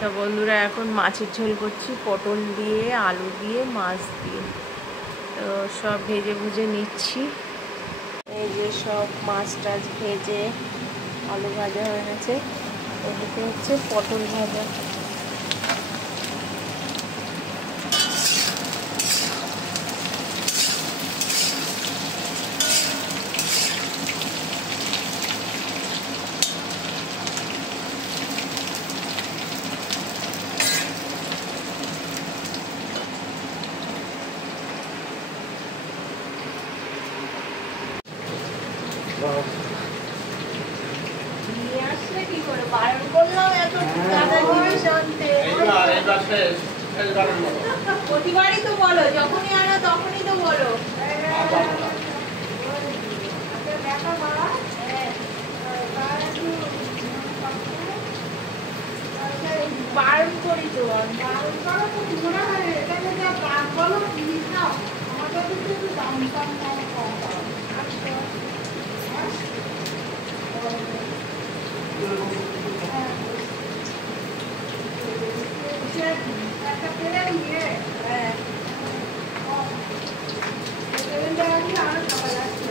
তো বন্ধুরা এখন মাছের ঝোল করছি পটল দিয়ে, আলু দিয়ে, মাছ দিয়ে। তো সব ভেজে ভুজে নিচ্ছি। এই যে সব মাছ টাছ ভেজে, আলু ভাজা হয়ে গেছে। এদিকে হচ্ছে পটল ভাজা। প্রতিবারই তো বলো, যখনই আনো তখনই তো বলো। বারণ করি তো, বারণ করো তো মনে হয় এটা যদি বলো খাও, আমাদের একটু দাম কম কম কম দাও। একটা পেরে নিয়ে হ্যাঁ আরো খাওয়া যাচ্ছে।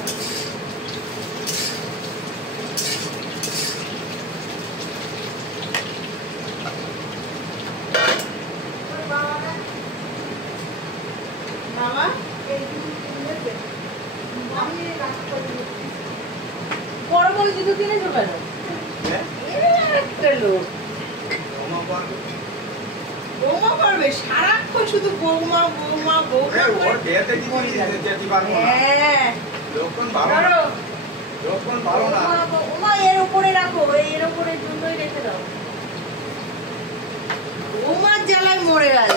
বাবা বড় বড় জুতো কিনেছো কেন? একটা লোক বৌমা করবে সারাক্ষণ, শুধু বৌমা বৌমা বৌমা। এর উপরে রাখো, এর উপরে জুতোই রেখে দাও। বৌমার জ্বালায় মরে গেল।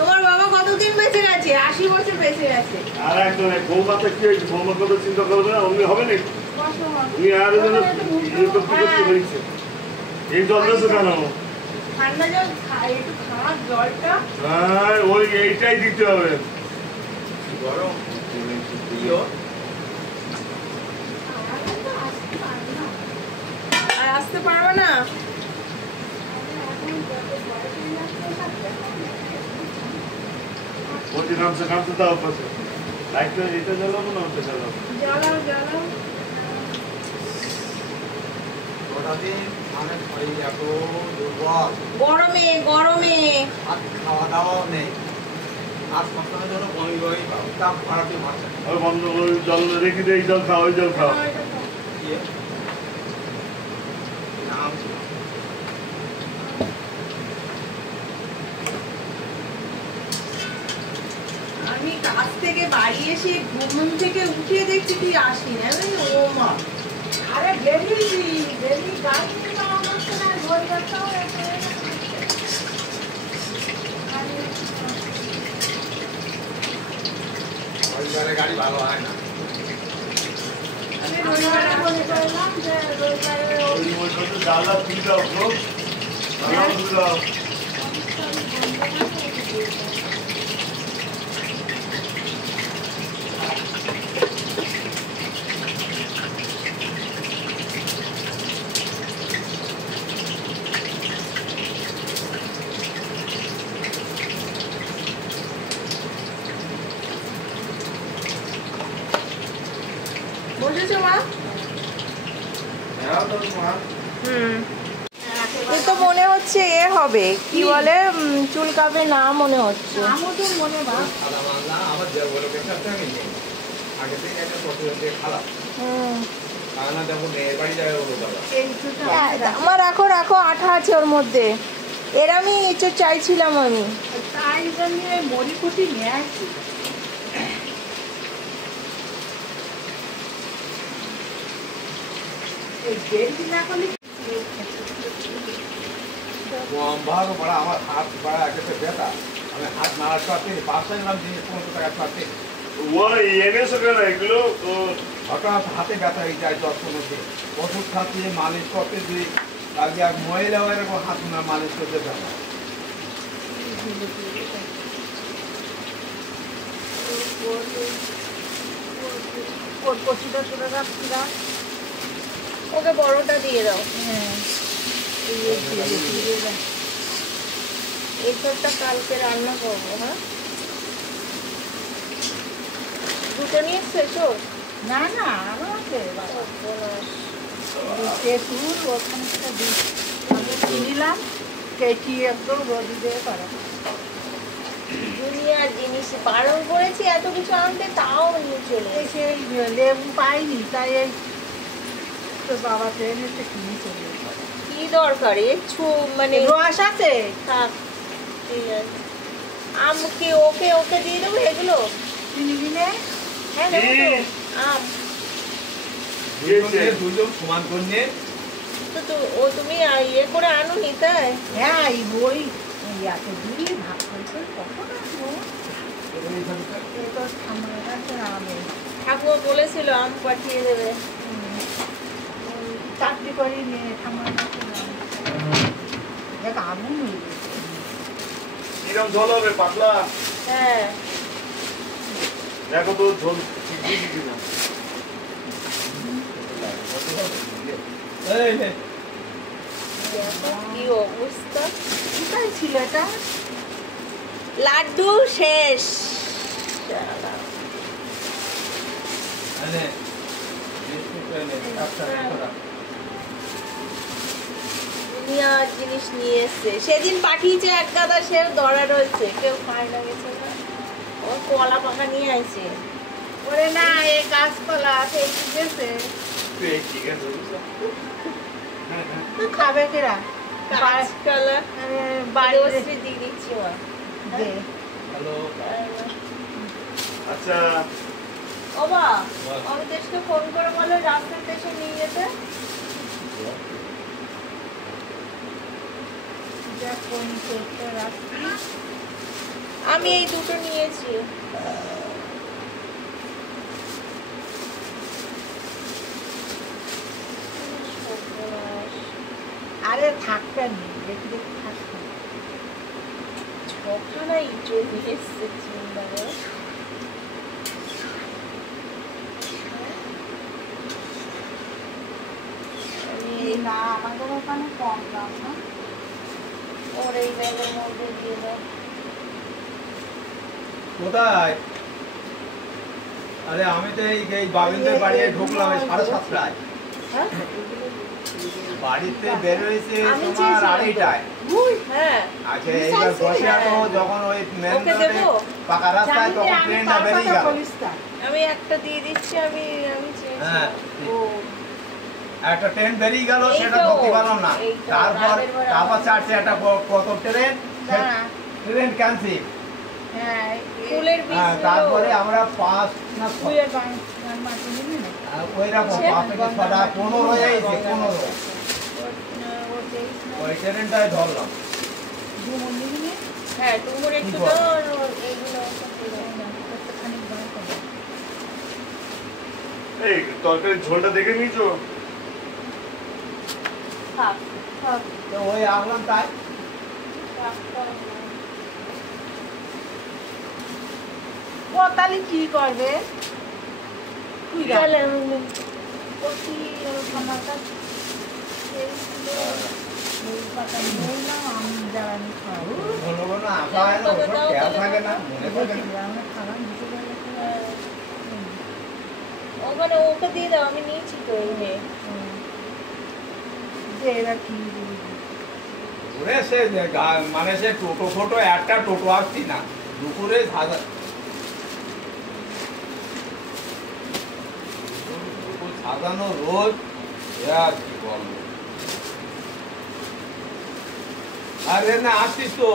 তোমার বাবা কতদিন বেঁচে গেছে? 80 বছর বেঁচে গেছে। আর একজন বৌমাতে কি হয়েছে? বৌমার কথা চিন্তা করবে না, অমনি হবে না। এই জল দেছো কেন? ঠান্ডা জল, একটু খাওয়ার জলটা। হ্যাঁ, ওই এইটাই দিতে হবে। গরম আর আসতে পারবে না। ওই গামছা গামছা দাও পাশে। লাইটটা এটা জ্বালাবো না ওটা জ্বালাবো? জ্বালাও জ্বালাও। গরমে গরমে খাওয়া দাওয়াও নেই, আর সপ্তাহের জন্য বমি বমি তাপ ভাড়াতে মারছে। বন্ধ করে জল রেখে দিয়ে জল খাও, ওই জল খাও। আমি কাজ থেকে বাড়ি এসে ঘুম থেকে উঠে দেখছি তুই আসি না। ও মা, আরে বেরিয়েছি বেরিয়ে গাড়ি যাওয়া হচ্ছে না, ঘর যাচ্ছাও গাড়ি ভালো হয় না। আমি রবিবারে বলে করলাম যে রবিবারে জ্বালা তুই দাও তো, দাও। বসেছো মা? তো মনে হচ্ছে এ হবে কি বলে, চুলকাবে না মনে হচ্ছে। আমার রাখো রাখো, আঠা আছে ওর মধ্যে। এর আমি এঁচড় চাইছিলাম আমি, তাই জন্য মরিকুটি নিয়ে আসছি। আমার হাত বাড়া একটা ব্যথা, আমি হাত নাড়া চাতে 5 গ্রাম জিনিস 15 টাকা চাতে। ওই এনেছো কেন এগুলো? তো হঠাৎ হাতে ব্যথা হয়ে যায়, জ্বর মধ্যে ওষুধ খাচ্ছি, মালিশ করতে দিই, আগে আর মহিলা এরকম হাত না মালিশ করতে দেয় না। কচুটা তুলে রাখছিলাম। ও ওকে বড়টা দিয়ে দাও। হ্যাঁ এসবটা কালকে রান্না করবো। হ্যাঁ, দুটো নিয়ে এসছো? না না আরো আছে তেঁতুল ওখানে আমি কিনিলাম কেচি একদম রোদি দিয়ে করা দুনিয়ার জিনিস বারণ করেছি এত কিছু আনতে, তাও নিয়ে চলে এসেছে। সেই লেবু পাইনি তাই এই তো বাবা ট্রেনে তো কিনে চলে এসেছে। কি দরকার মানে রস আছে থাক, ঠিক আছে। আম কি ওকে ওকে দিয়ে দেবো এগুলো? কিনে কিনে হ্যাঁ দেবো তো। আম দুজন সমান করে তো তুমি ইয়ে করে আনো নি তাই? হ্যাঁ এই বই এত দিয়ে ভাগ করে কখন আসবো এ তো ঠাম্মার কাছে আম ঠাকুমা বলেছিল আম পাঠিয়ে দেবে। চাকরি করে নিয়ে ঠাম্মার কাছে দেখ আগুন হয়ে গেছে কিরম ঝোল হবে? পাতলা? হ্যাঁ, দেখো তো ঝোল ঠিক দিয়ে দিবি না। দেখো কি অবস্থা। কোথায় ছিল এটা লাড্ডু শেষ। দুনিয়ার জিনিস নিয়ে এসছে। সেদিন পাঠিয়েছে এক গাদা, সে দড়া রয়েছে, কেউ খায় না, গেছে না। ও কলা পাকা নিয়ে আইছে। ওরে না এই গাছপালা আছে এই গেছে ঠিক আছে বুঝছো? খাবে কিরা কাঁচকলা বাড়ি বাড়ি দিয়ে দিচ্ছি মা। দে হ্যালো আচ্ছা ও বা অমিতেশকে ফোন করে বলে রাস্তার দেশে নিয়ে যেতে। যা কোন করতে রাখছি আমি এই দুটো নিয়েছি। আরে থাকবে নি দেখি দেখি থাকবে ছখানা ইঁচড় দিয়ে এসছে চিন্তারে। না আমাদের ওখানে কম দাম না ওর এই ব্যাগের মধ্যে দিয়ে দাও। কোথায়? আরে আমি তো এই বাবিনদের বাড়ি ঢুকলাম 7:30টায়। হ্যাঁ বাড়িতে বের হয়েছে আমি তোমার চেয়েছিলাম তো। 2:30টায়। হ্ঁ, আচ্ছা এইবার বসে তো যখন ওই মেন ওকে রোডে দেবো? পাকা রাস্তায় তখন ট্রেনটা বেরিয়ে গেল। আমি একটা দিয়ে দিচ্ছি। আমি হ্যাঁ চেয়েছিলাম। ও একটা ট্রেন বেরিয়ে গেল, এই সেটা তো, ধরতে পারলাম না। এই তো, তারপর রাতের বেলা। আবার চারটে একটা কত ট্রেন, ট্রেন ক্যান্সেল। হ্যাঁ ফুলের বীজ হ্যাঁ গুলো। তারপরে আমরা 5 না 6 ফুলের গান মাটি নিবি না ওই রকম 5 থেকে 6টা 15 হয়ে গেছে 15 ও তেইশ না ওই ট্রেনটাই ধরলাম। দু নিবি না হ্যাঁ টুকুর একটু কি বল? দাও আর এইগুলো সব দিয়ে দাও। কতখানি বার করো এই তরকারির ঝোলটা দেখে নিয়েছো? থাক, তো ওই আসলাম তাই। থাক, থাক। ও তাহলে কি করবে তুই রাখ। তাহলে ও কি আমার কাছে এই ছিল এই পাতা নিলাম আমি জ্বালানি খাবো ঘন ঘন আসা হয় না, ওসব খেয়াল থাকে না, মনে থাকে না। আমরা খাবার নিতে পারলে তো ওখানে ওকে দিয়ে দাও, আমি নিয়েছি তো এই যে। যে এরা কি দিবি ঘুরে সে মানে সে টোটো ফোটো একটা টোটো আসছি না দুপুরে সাজানো রোদ আর কি বলবো। আরে না আসছিস তো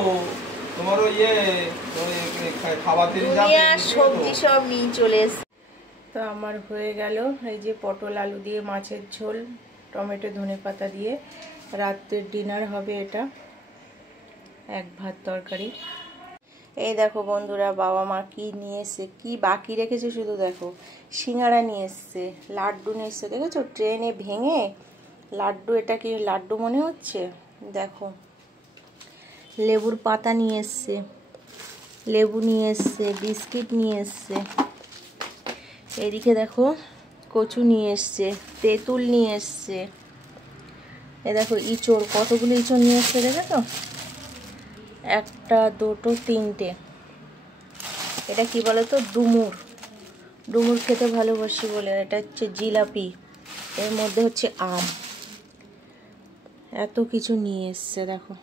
তোমার ওই খাবার দুনিয়া সবজি সব নিয়ে চলে এসছে। তো আমার হয়ে গেল এই যে পটল আলু দিয়ে মাছের ঝোল, টমেটো ধনেপাতা দিয়ে। রাতের ডিনার হবে এটা, এক ভাত তরকারি। এই দেখো বন্ধুরা, বাবা মা কি নিয়ে এসছে, কি বাকি রেখেছে শুধু দেখো। সিঙ্গারা নিয়ে এসছে, লাড্ডু নিয়ে এসছে, দেখেছো ট্রেনে ভেঙে লাড্ডু। এটা কি লাড্ডু মনে হচ্ছে? দেখো লেবুর পাতা নিয়ে এসছে, লেবু নিয়ে এসছে, বিস্কিট নিয়ে এসছে। এদিকে দেখো কচু নিয়ে এসছে, তেঁতুল নিয়ে এসছে, এ দেখো ইঁচড়, কতগুলো ইঁচড় নিয়ে এসছে দেখে তো, একটা দুটো তিনটে। এটা কি বলে তো, ডুমুর। ডুমুর খেতে ভালোবাসি বলে। এটা হচ্ছে জিলাপি, এর মধ্যে হচ্ছে আম, এত কিছু নিয়ে এসছে দেখো।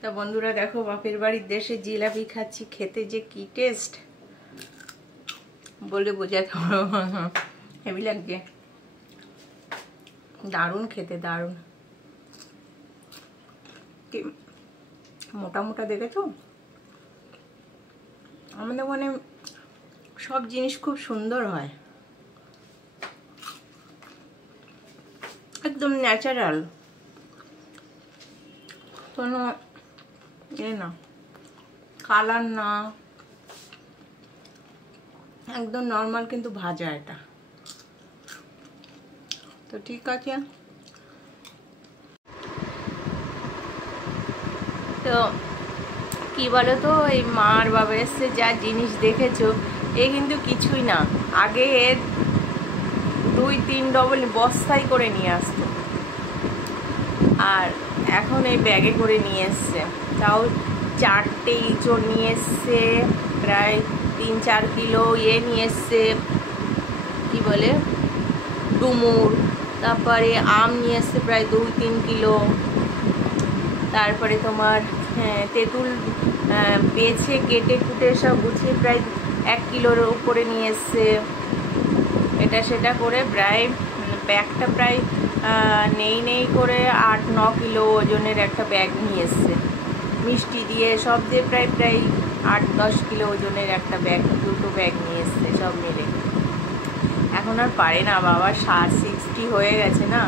তা বন্ধুরা দেখো, বাপের বাড়ির দেশে জিলাপি খাচ্ছি, খেতে যে কি টেস্ট বলে বোঝাতে পারবো না, হেভি লাগছে, দারুণ খেতে, দারুণ। মোটা মোটা দেখেছো? আমাদের মানে সব জিনিস খুব সুন্দর হয়, একদম ন্যাচারাল, কোনো না কালার না, একদম নর্মাল, কিন্তু ভাজা এটা। তো ঠিক আছে, তো কি বলো তো, এই মার বাবা এসছে, যা জিনিস দেখেছো এ কিন্তু কিছুই না। আগে 2-3 ডবল বস্তায় করে নিয়ে আসতো, আর এখন এই ব্যাগে করে নিয়ে এসছে। তাও 4টে ইঁচড় নিয়ে এসছে, প্রায় 3-4 কিলো নিয়ে এসছে, কি বলে ডুমুর। তারপরে আম নিয়ে এসছে প্রায় 2-3 কিলো। তারপরে তোমার তেঁতুল বেছে কেটে কুটে সব গুছিয়ে প্রায় 1 কিলোর উপরে নিয়ে এসছে। এটা সেটা করে প্রায় ব্যাগটা প্রায় নেই করে 8-9 কিলো ওজনের একটা ব্যাগ নিয়ে এসছে, মিষ্টি দিয়ে সব দিয়ে প্রায় 8-10 কিলো ওজনের একটা ব্যাগ, 2টো ব্যাগ নিয়ে এসছে সব মিলে। এখন আর পারে না, বাবা 60 হয়ে গেছে না,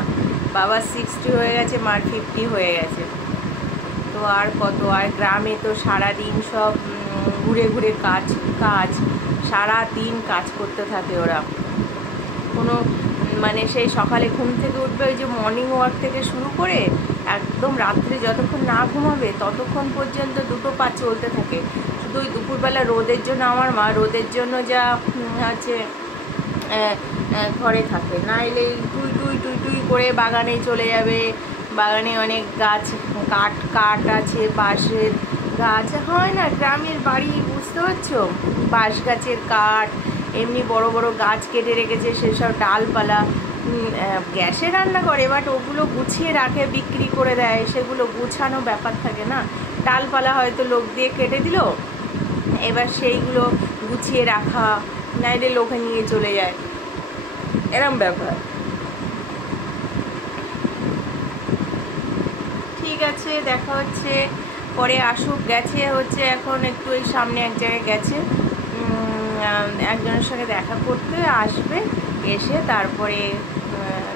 বাবা 60 হয়ে গেছে, মার 50 হয়ে গেছে। তো আর কত, আর গ্রামে তো সারাদিন সব ঘুরে ঘুরে কাজ সারাদিন কাজ করতে থাকে ওরা। কোনো মানে সেই সকালে ঘুম থেকে উঠবে, ওই যে মর্নিং ওয়াক থেকে শুরু করে একদম রাত্রে যতক্ষণ না ঘুমাবে ততক্ষণ পর্যন্ত 2টো পা চলতে থাকে। শুধু ওই দুপুরবেলা রোদের জন্য আমার মা রোদের জন্য যা হচ্ছে ঘরে থাকে, নাইলে টুই করে বাগানে চলে যাবে। বাগানে অনেক গাছ, কাঠ আছে, বাঁশের গাছ হয় না, গ্রামের বাড়ি, বুঝতে পারছো, বাঁশ গাছের কাঠ, এমনি বড় বড় গাছ কেটে রেখেছে, সেসব ডালপালা গ্যাসে রান্না করে, বাট ওগুলো গুছিয়ে রাখে, বিক্রি করে দেয়, সেগুলো গুছানো ব্যাপার থাকে না। ডালপালা হয়তো লোক দিয়ে কেটে দিল, এবার সেইগুলো গুছিয়ে রাখা, নাইলে লোকে নিয়ে চলে যায়, এরম ব্যাপার। ঠিক আছে, দেখা হচ্ছে পরে, আসুক, গেছে হচ্ছে এখন একটু এই সামনে এক জায়গায় গেছে, একজনের সঙ্গে দেখা করতে আসবে, এসে তারপরে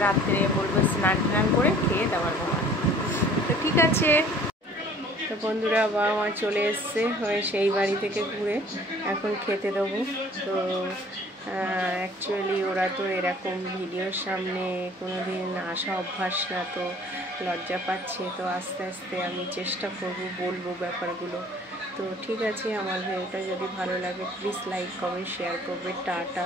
রাত্রে বলবো স্নান টান করে খেয়ে দেওয়ার ঘুমার। তো ঠিক আছে। তো বন্ধুরা, বাবা মা চলে এসছে সেই বাড়ি থেকে ঘুরে, এখন খেতে দেবো। তো অ্যাকচুয়ালি ওরা তো এরকম ভিডিওর সামনে কোনোদিন আসা অভ্যাস না, তো লজ্জা পাচ্ছে। তো আস্তে আস্তে আমি চেষ্টা করব, বলবো ব্যাপারগুলো। তো ঠিক আছে, আমার ভিডিওটা যদি ভালো লাগে প্লিজ লাইক কমেন্ট শেয়ার করবে। টাটা।